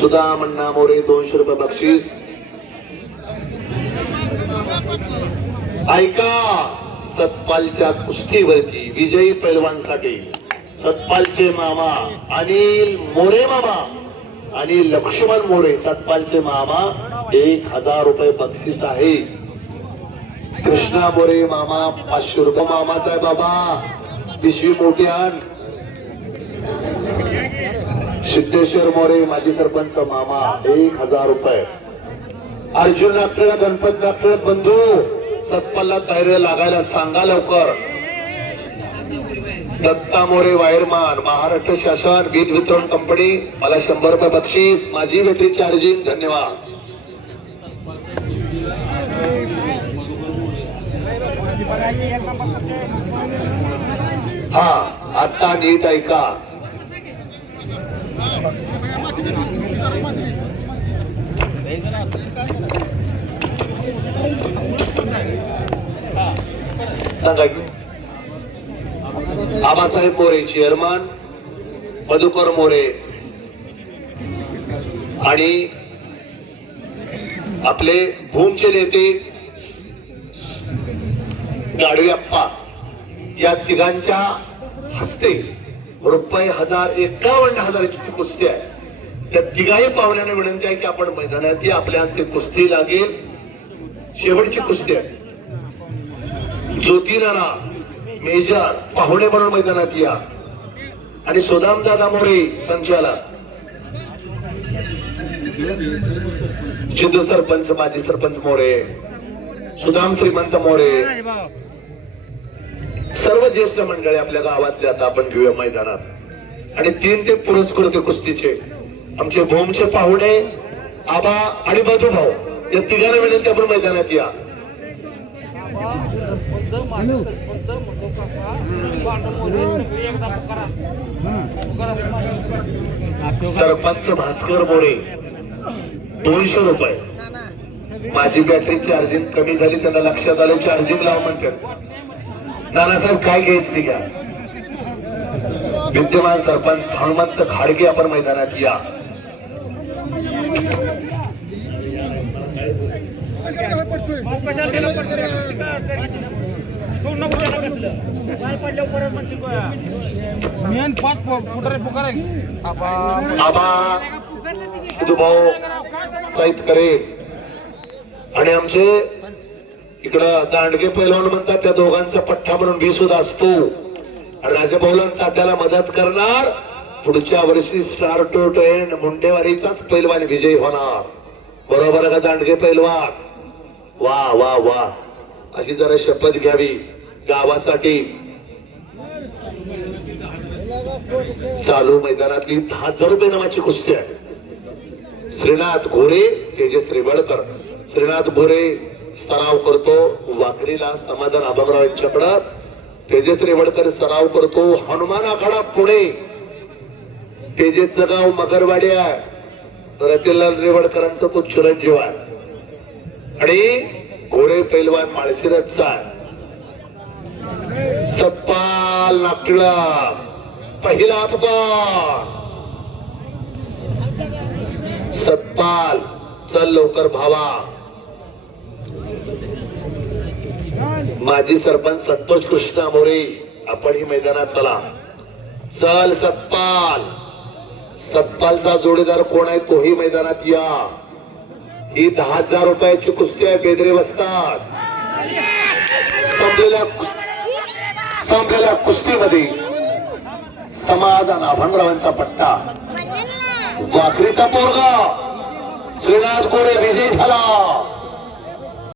सुदाम अण्णा मोरे 200 रुपये बक्षीस. ऐका, सतपालच्या कुस्तीवरती विजयी पैलवानसाठी सतपालचे मामा अनिल मोरे मामा आणि लक्ष्मण मोरे सतपालचे मामा 1000 रुपये बक्षीस आहे. कृष्णा मोरे मामा 500 रुपये. मामाचा आहे बाबा, पिशवी मोठी आण. सिद्धेश्वर मोरे माजी सरपंच मामा 1000 रुपये. अर्जुन नागपूर गणपत नागपूर बंधू सतपालला धैर्य लागायला सांगा लवकर. दत्ता मोरे वायरमान महाराष्ट्र शासन वीज वितरण कंपनी मला 100 रुपये बक्षीस. माझी बॅटरी चार्जिंग. धन्यवाद. हा आता नीट ऐका. सांगा की आबासाहेब मोरे चेअरमन, मधुकर मोरे आणि आपले भूमचे नेते गाडवे अप्पा या तिघांच्या हस्ते रुपये 51,000ची कुस्ती आहे. त्या तिघाही पाहुण्यांना विनंती आहे की आपण मैदानात आपल्या हस्ते कुस्ती लागेल. शेवटची कुस्ती आहे. ज्योती नाना मेजर पाहुणे म्हणून मैदानात या आणि सुदामदादा मोरे संचालक, जिद्द सरपंच माजी सरपंच मोरे, सुदाम श्रीमंत मोरे, सर्व ज्येष्ठ मंडळी आपल्या गावातले आता आपण घेऊया मैदानात. आणि 3 ते पुरस्कृत कुस्तीचे आमचे भूमचे पाहुणे आबा आणि मधुभाऊ या तिघांना विनंती आपण मैदानात या. सरपंच भास्कर मोरे 200 रुपये. माझी बॅटरी चार्जिंग कमी झाली, त्यांना लक्षात आलं चार्जिंग लाव म्हणतात. नानासाहेब काय घ्यायच ती घ्या. विद्यमान सरपंच हनुमंत खाडगे आपण मैदानात या. आबा भाऊ साहित्य करे आणि आमचे इकडं दांडगे पैलवान म्हणतात त्या दोघांचा पठ्ठा म्हणून भी सुद्धा असतो. राजभाऊला तात्याला मदत करणार. पुढच्या वर्षी स्टार टू ट्रेन मुंडेवारीचाच पैलवान विजयी होणार. बरोबर का दांडगे पैलवान? वा वा वा. अशी जरा शपथ घ्यावी गावासाठी. चालू मैदानातली 10,000 रुपये नावाची कुस्ती आहे. श्रीनाथ घोरे तेजस रेवडकर. श्रीनाथ घोरे सराव करतो वाकरीला समाधान आबाबराव यांच्याकडं. तेजस रेवडकर सराव करतो हनुमान आखाडा पुणे. तेजस जगाव मगरवाडी आहे. रतिलाल रेवडकरांचा तो चिरंजीव आहे. आणि घोरे पैलवान माळशिरसचा आहे. सतपाल नागटिळा पहिला अपमान. सतपाल चल लवकर भावा. माजी सरपंच संतोष कृष्णा मोरे आपण ही मैदानात चला. चल सतपाल. सतपालचा जोडीदार कोण आहे तोही मैदानात या. ही 10,000 रुपयाची कुस्ती आहे. बेदरे वस्तात. संपलेल्या कुस्तीमध्ये समाधान आभानरावांचा पट्टा. वाकरीचा पोरगा श्रीनाथ गोरे विजयी झाला.